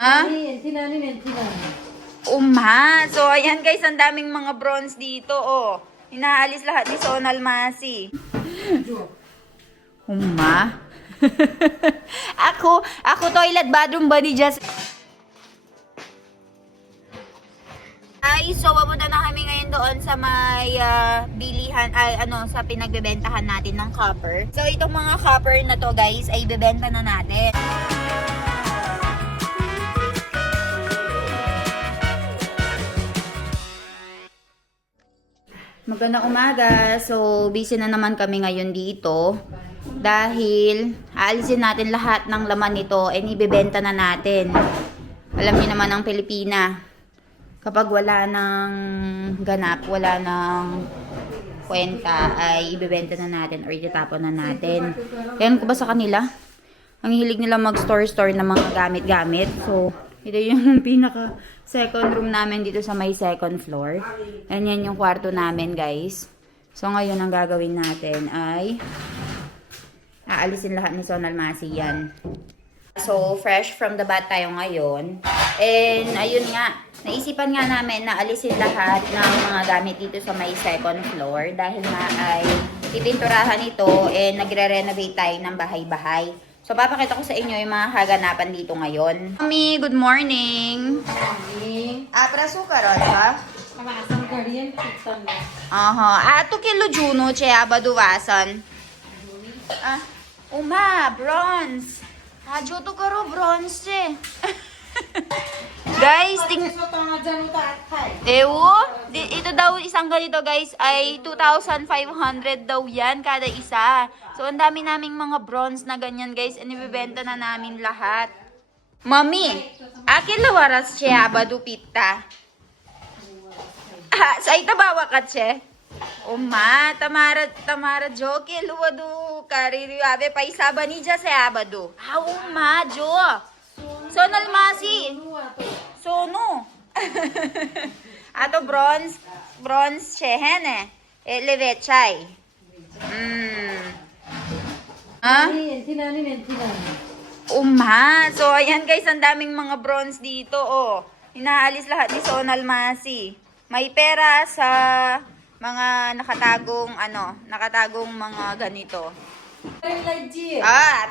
Ha? So ayan guys, ang daming mga bronze dito, oh. Inaalis lahat ni Sonal Masi. Ako toilet bathroom ba ni Just? Ay, so papunta na kami ngayon doon sa may bilihan, sa pinagbebentahan natin ng copper. So itong mga copper na to guys, ay bebenta na natin. Magandang umaga. So, busy na naman kami ngayon dito. Dahil, aalisin natin lahat ng laman nito and ibebenta na natin. Alam niyo naman ang Pilipina. Kapag wala ng ganap, wala ng kwenta, ay ibebenta na natin or itatapon na natin. Kaya ko ba sa kanila? Ang hilig nila mag-store-store ng mga gamit-gamit. So, ito yung pinaka second room namin dito sa may second floor. And yan yung kwarto namin, guys. So, ngayon ang gagawin natin ay aalisin lahat ni Sonal Masi yan. So, fresh from the bat tayo ngayon. And, ayun nga, naisipan nga namin na alisin lahat ng mga gamit dito sa may second floor. Dahil nga ay pipinturahan ito and nagre-renovate tayo ng bahay-bahay. So, papakita ko sa inyo yung mga kaganapan dito ngayon. Mami, good morning. Apra sukar, ha? Aha. Ato kilo Juno, che abaduwasan. Uma, bronze. Ajo to karo bronze, che. Guys, ito daw isang ganito guys ay 2,500 daw yan kada isa. So ang dami naming mga bronze na ganyan guys, and ibebenta na namin lahat. Mami, akin lawaras siya abadu pitta. Sa itabawa ka che. Uma, tamara joke luwadu kaririwabe paisa banija sa abadu. Uma, jo. Sonal Masi. Sono. Ato bronze chehen levechay. So ayan guys, ang daming mga bronze dito, oh. Inaalis lahat ni Sonal Masi. May pera sa mga nakatagong mga ganito.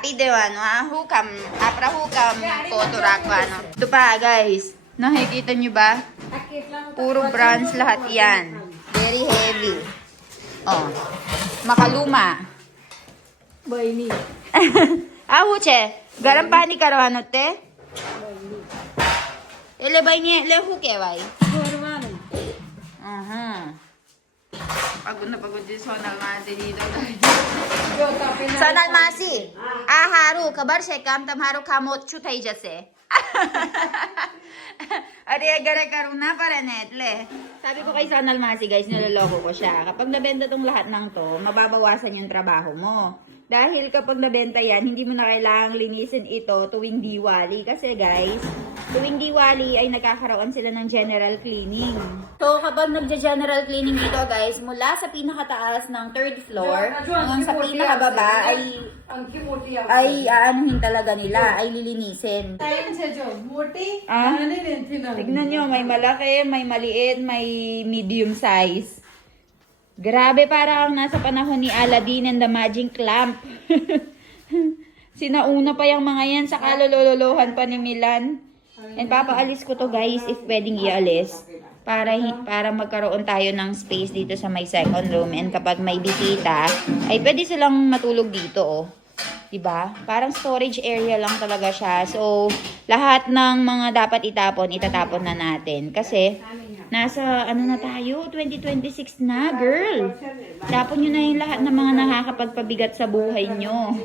Video hukam, tuturak Ito pa guys, nakikita nyo ba? Puro bronze lahat yan. Very heavy. Oh, makaluma. Baini. Che, garam pani karwano te? Ele baini, ele hukeway. Pagod na pagod din Sonal Masi dito. Sonal Masi, haru kabar shekam tamharu kamot chutay jase. Ari agare karuna para netle. Sabi ko kay Sonal Masi guys, niloloko ko siya. Kapag nabenta tong lahat ng to, mababawasan yung trabaho mo. Dahil kapag nabenta yan, hindi mo na kailangang linisin ito tuwing Diwali. Kasi guys, tuwing Diwali ay nagkakaroon sila ng general cleaning. So kapag nagja-general cleaning dito guys, mula sa pinakataas ng third floor hanggang sa pinakababa ay aanuhin talaga nila, ay lilinisin. Tignan nyo, may malaki, may maliit, may medium size. Grabe, parang nasa panahon ni Aladdin and the Magic Lamp. Sinauna pa yung mga yan, saka lololohan pa ni Milan. And papaalis ko to guys, if pwedeng ialis. Para magkaroon tayo ng space dito sa may second room. And kapag may bisita, ay pwede silang matulog dito, oh. Diba? Parang storage area lang talaga siya. So, lahat ng mga dapat itapon, itatapon na natin. Kasi, nasa, na tayo? 2026 na, girl. Tapon nyo na yung lahat ng mga nakakapagpabigat sa buhay nyo.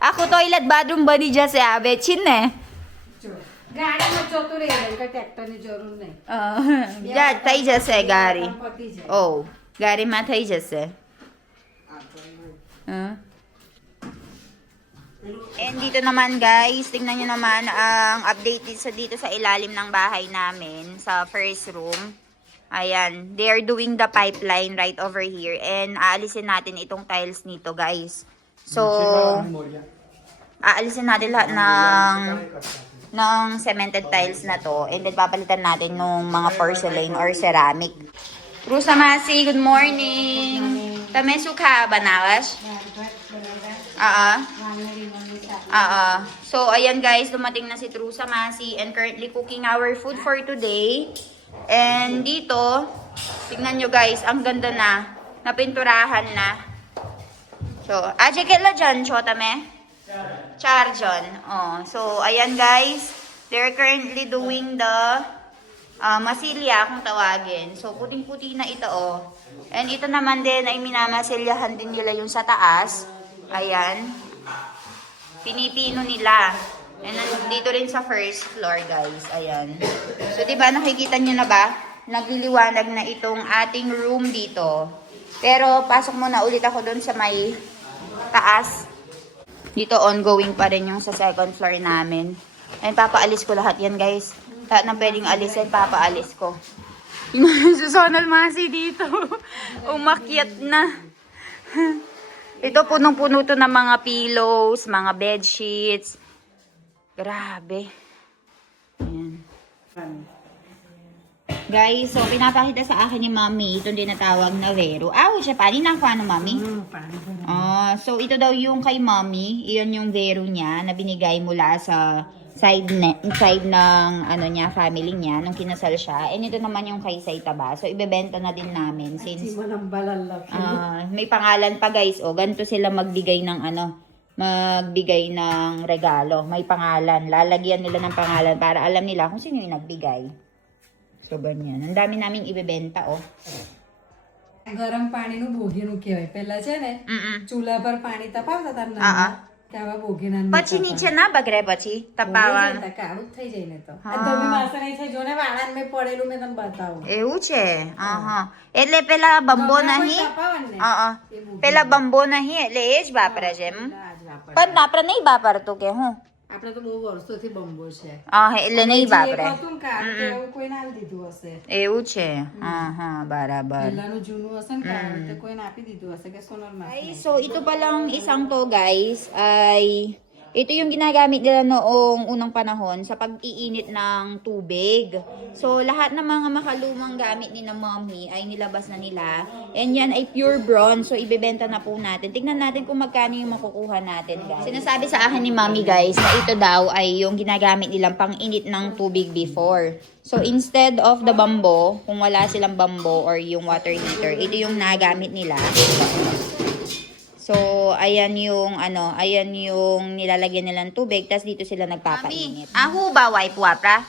Ako toilet bathroom ba ni Jase Abe? Chin गाड़ी में चौतुरे का ट्रैक्टर ની જરૂર નહીં થઈ જશે ગાડી. ગાડીમાં થઈ જશે. And dito naman guys, tingnan nyo naman ang update dito sa ilalim ng bahay namin sa first room. Ayan, they are doing the pipeline right over here and aalisin natin itong tiles nito guys. So, aalisin natin lahat ng cemented tiles na to. And then, papalitan natin ng mga porcelain or ceramic. Rusa Masi, good morning! Tamesu ka, banawas? So, ayan guys, dumating na si Trusa Masi and currently cooking our food for today. And dito, tignan nyo guys, ang ganda na. Napinturahan na. So, aje kela dyan, chotame? Charjon. Oh, so, ayan guys, they're currently doing the masilya kung tawagin. So, puting-puti na ito, oh. And ito naman din ay minamasilyahan din nila yung sa taas. Ayan. Pinipino nila. And dito rin sa first floor, guys. Ayan. So, diba, nakikita nyo na ba? Nagliliwanag na itong ating room dito. Pero, pasok muna ulit ako dun sa may taas. Dito, ongoing pa rin yung sa second floor namin. And papaalis ko lahat yan, guys. Lahat na pwedeng alisin, papaalis ko. Yung Susonal Masi dito. Umakyat na. Ito, punong-puno to ng mga pillows, mga bed sheets. Grabe. Ayan. Guys, so pinapakita sa akin ni Mami itong tinatawag na Vero. Siya pa. Hindi na ako ano, Mami? So ito daw yung kay Mami. Iyon yung Vero niya na binigay mula sa side ng ano niya, family niya nung kinasal siya. And ito naman yung kay Saitaba. So ibebenta na din namin since may pangalan pa guys. O ganito sila magbigay ng regalo. May pangalan. Lalagyan nila ng pangalan para alam nila kung sino yung nagbigay. So ganyan. Ang dami naming ibebenta ગરમ પાણીનું ભોગીનું કહેવાય પહેલા છે ને ચૂલા પર પાણી તપાવતા હતા નાના त्यावा ભોગીના પછી નીચે ના બગડે પછી તપાવવાનું કાળું થઈ જાય ને તો આ તો બી માસે નહીં થઈ જોને વાળાન મે પડેલું મે તને બતાવું એવું છે એટલે પેલા બંબો નહીં પેલા બંબો નહીં એટલે એ જ વાપરે છે પણ આપણે નહીં વાપરતું કે હું આપણે તો બહુ વર્ષોથી બંબો છે એટલે નહીં વાપરે હતું કાળ એવું કોઈ ના દીધું હશે એવું છે બરાબર પહેલાનું જૂનું હશે ને કાળ તો કોઈ આપી દીધું હશે કે સોનલ માં so ito palang isang to guys ay ito yung ginagamit nila noong unang panahon sa pag-iinit ng tubig. So, lahat ng mga makalumang gamit ni na Mommy ay nilabas na nila. And yan ay pure bronze. So, ibebenta na po natin. Tingnan natin kung magkano yung makukuha natin, guys. Sinasabi sa akin ni Mommy, guys, na ito daw ay yung ginagamit nilang pang-init ng tubig before. So, instead of the bambo, kung wala silang bambo or yung water heater, ito yung nagamit nila. So, ayan yung nilalagyan nila ng tubig, tapos dito sila nagpapainit. Ahu ba wipe wapra?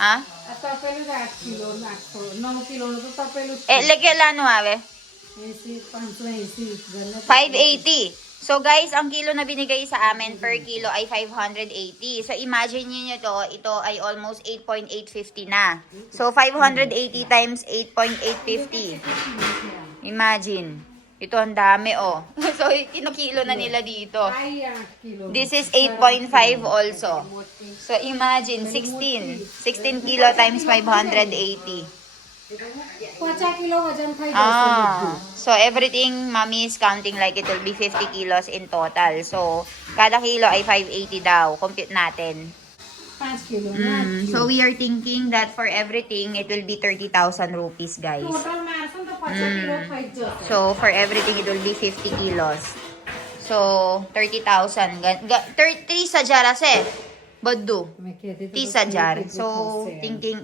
Ha? તપેલું 8 કિલો નાખો 9 કિલો નું તો તપેલું Legkelano ave? 580 580. So guys, ang kilo na binigay sa amin per kilo ay 580. So imagine niyo to, ito ay almost 8.850 na. So 580 times 8.850. Imagine. Ito ang dami So kinukilo na nila dito. This is 8.5 also. So imagine 16 kilo times 580. 5 કિલો વજન થઈ So everything Mommy is counting like it will be 50 kilos in total. So kada kilo ay 580 daw. Compute natin. 5 kilo So we are thinking that for everything it will be 30,000 rupees guys. Total મારશું તો 5 કિલો થઈ જશે So for everything it will be 50 kilos. So 30,000. 30 sa jara se. Baddu. મેં કહેતી 30 sa jar. So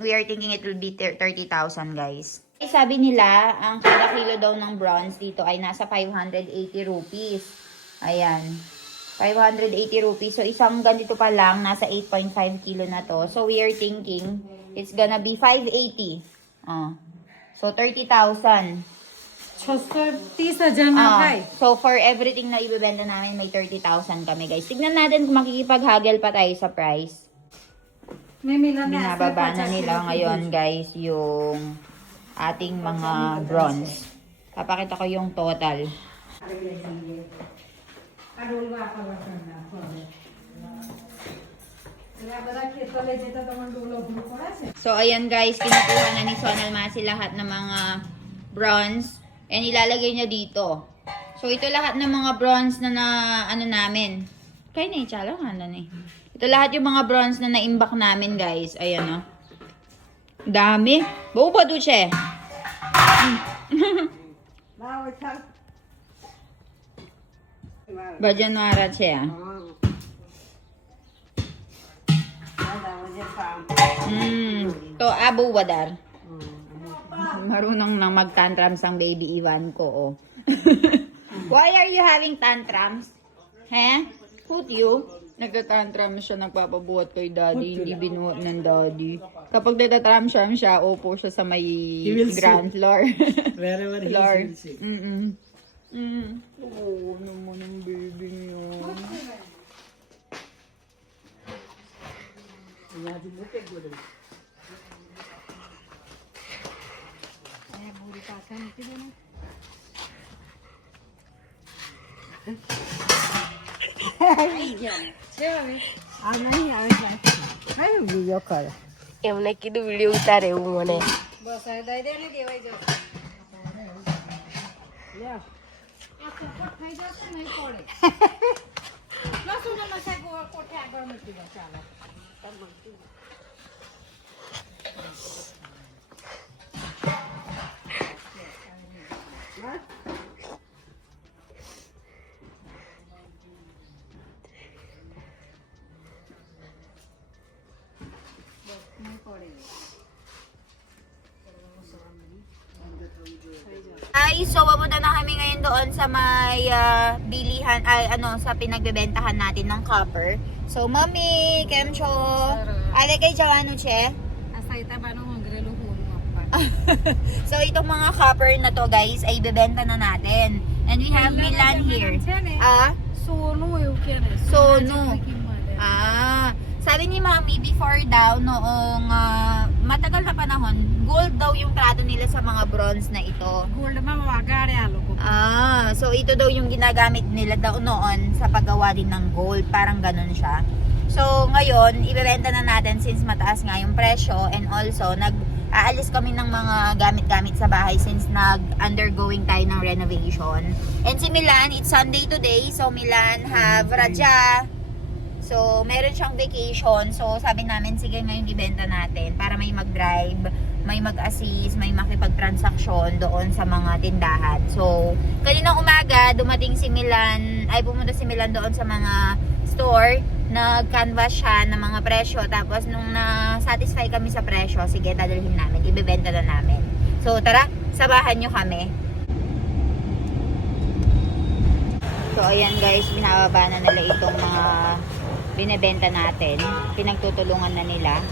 we are thinking it will be 30,000 guys. Sabi nila, ang kada kilo daw ng bronze dito ay nasa 580 rupees. Ayan. 580 rupees. So, isang ganito pa lang, nasa 8.5 kilo na to. So, we are thinking, it's gonna be 580. So, 30,000. 30,000 na થાય So, for everything na ibebenta namin, may 30,000 kami, guys. Tignan natin kung makikipag-haggle pa tayo sa price. Binababa na nila ngayon, guys, yung ating mga bronze. Papakita ko yung total. So, ayan guys, kinukuha na ni Sonal Masi lahat ng mga bronze and ilalagay niya dito. So, ito lahat ng mga bronze na ano namin. Kaya na itsala, ano na eh. Ito lahat yung mga bronze na na-imbak namin, guys. Ayan, oh. Dami. Buo ba, Duce? Bajanwara siya. To abo wadar. Marunong nang mag-tantrums ang baby Ivan ko, oh. Why are you having tantrums? He? Who'd you? Nagtatantrum siya, nagpapabuhat kay daddy, hindi binuhat ng daddy. Kapag nagtatantrum siya, upo siya sa may ground floor. Wherever he floor. will sit. Oo naman ang baby niyo. એમને કીધું વિડીયો ઉતારે એવું મને બસ હવે દઈ દે ને દેવાઈ જશે આ સપોર્ટ થઈ જશે નહીં પડે બસ હું નશા કોઠે આગળ મૂકી દો ચાલો Ay, so papunta na kami ngayon doon sa may bilihan, sa pinagbebentahan natin ng copper. So, mami, kemcho. Ale kay Jawano, che? Asa ita ba nung hanggrelo huno apa So, itong mga copper na to, guys, ay bebenta na natin. And we have Milan here. Ah? સોનું એવું કે ને Sono. કિંમત Sabi ni Mami, before daw, noong matagal na panahon, gold daw yung trato nila sa mga bronze na ito. Gold માં વગાડે આ લોકો So ito daw yung ginagamit nila daw noon sa paggawa din ng gold. Parang ganun siya. So ngayon, ibebenta na natin since mataas nga yung presyo, and also aalis kami ng mga gamit-gamit sa bahay since nag-undergoing tayo ng renovation. And si Milan, it's Sunday today, so Milan have Raja. So, meron siyang vacation. So, sabi namin, sige ngayon ibenta natin para may mag-drive, may mag-assist, may makipag-transaksyon doon sa mga tindahan. So, kaninang umaga, dumating si Milan, pumunta si Milan doon sa mga store, nag-canvas siya ng mga presyo. Tapos, nung na-satisfy kami sa presyo, sige, dadalhin namin, ibebenta na namin. So, tara, sabahan nyo kami. So, ayan guys, binababa na nila itong mga binebenta natin. Pinagtutulungan na nila.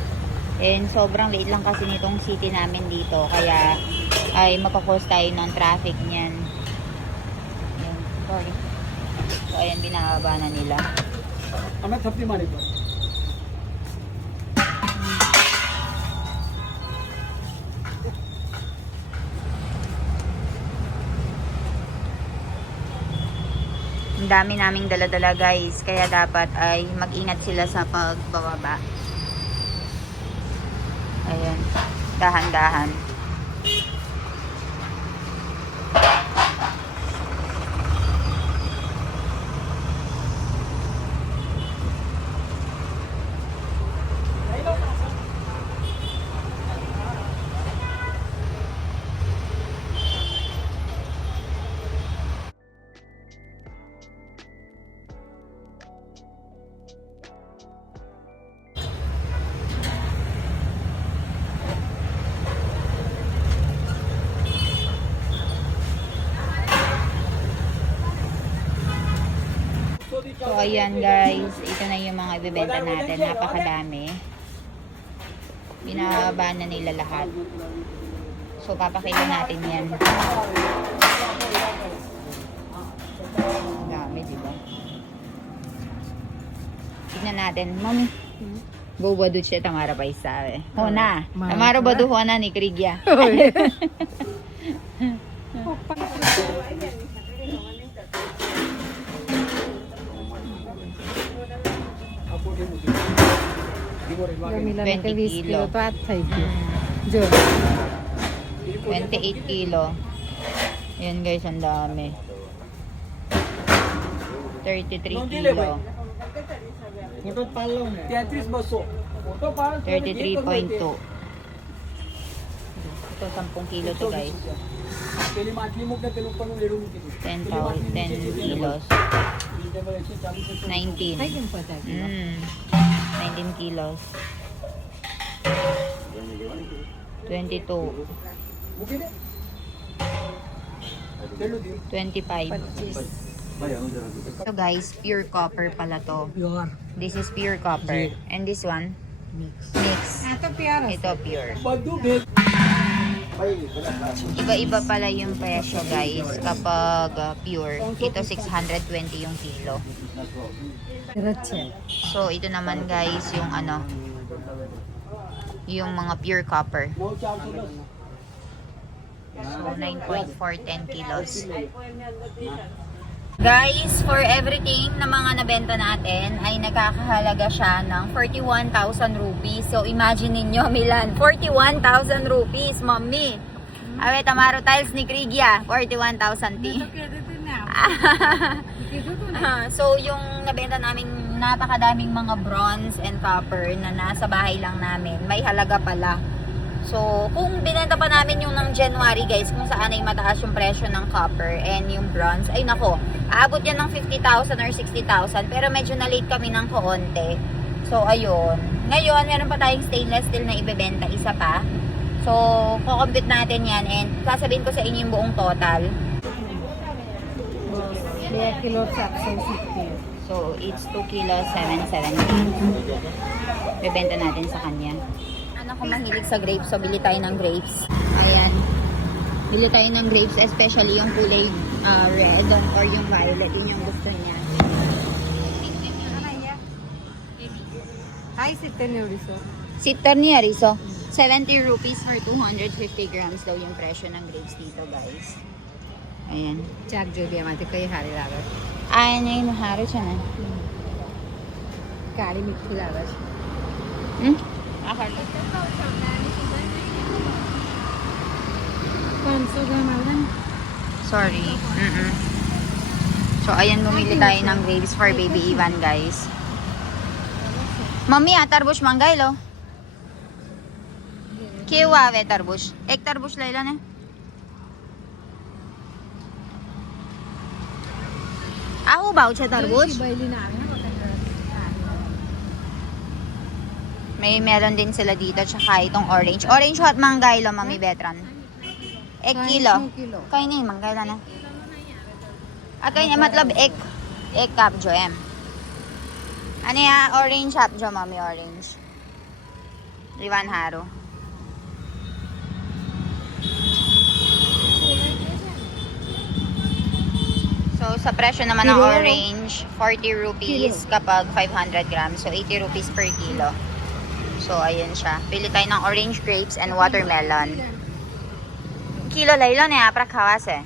And sobrang liit lang kasi nitong city namin dito. Kaya ay magkakos tayo ng traffic niyan. Ayan, sorry. So ayan, binababa na nila. અમે થપ્પી મારી તો Ang dami naming dala-dala guys. Kaya dapat ay mag-ingat sila sa pagbababa. Ayan. Dahan-dahan. So, ayan guys. Ito na yung mga ibibenta natin. Napakadami. Binababa na nila lahat. So, papakita natin yan. Ang dami, diba? Tignan natin. Mami. Boba do siya Tamara pa isa eh. Hona. Tamara ba do hona ni Krigya? મિલાને 20 20 kilo. Kilo તો આ જ થઈ ગયું જો 28 kilo. Ayan guys, ang dami. 33 नोंदी ले kilo. भाई फोटो पाळलं नाही 33,200 फोटो पाळ 33.2. Ito, 10 kilo to guys. પેલી માટલી મૂકે પેલું ઉપરનું લેડું મૂકી દે 10 kilos. 19. Hay quien puede aquí. 19 kilos. 22. મૂકી દે કેટલું થયું 25. So guys, pure copper pala to. Pure. This is pure copper. And this one? Mix. Ito pure. Ito pure. બધું ભેજ Iba-iba pala yung presyo guys kapag pure. Ito 620 yung kilo. Diretso. So ito naman guys yung ano, yung mga pure copper. 9,410 So 9.410 kilos. Guys, for everything na mga nabenta natin ay nagkakahalaga siya ng 41,000 rupees. So imagine ninyo Milan, 41,000 rupees, mommy. Awe tamaro tiles ni Krigya, 41,000 ti. So yung nabenta naming napakadaming mga bronze and copper na nasa bahay lang namin, may halaga pala. So, kung binenta pa namin yung ng January guys, kung saan ay mataas yung presyo ng copper and yung bronze, ay nako, aabot yan ng 50,000 or 60,000, pero medyo na-late kami ng koonte. So, ayun. Ngayon, meron pa tayong stainless steel na ibebenta, isa pa. So, kukompute natin yan and sasabihin ko sa inyo yung buong total. 2 kilo 750. So, it's 2 kilos 770. Bebenta natin sa kanya. Ako mahilig sa grapes, so bili tayo ng grapes. Ayan. Bili tayo ng grapes, especially yung kulay red or yung violet. Yun yung gusto niya. Hi, sitten euriso. Sitter niya, Riso. 70 rupees for 250 grams daw yung presyo ng grapes dito, guys. Ayan. ચાક જોઈએ એમાંથી કઈ સારી લાગે છે? Ayan yung haro siya na. કાળી મીઠી લાગે છે. Akala. 500 ગ્રામ આવે ને? Sorry. So, ayan, bumili tayo ng grapes for baby Ivan, guys. Mami, तरबूज मंगाई लो. केव्हा हवे तरबूज? एक तरबूज लई लो ने. आहो भाव છે तरबूज? બૈલી ના આવે ને May melon din sila dito, tsaka itong orange. Orange hot manggay lo, Mami Betran. 1 kilo. Kilo. કઈ નહીં મંગાવેલા ને આ કઈ નહીં મતલબ એક આપજો એમ અને આ ઓરેન્જ આપજો મમ્મી ઓરેન્જ Ivan હારો so sa presyo naman ng orange 40 rupees kapag 500 grams so 80 rupees per kilo so ayun siya pili tayo ng orange grapes and watermelon kilo લઈ લો ને આપણા ખાવા છે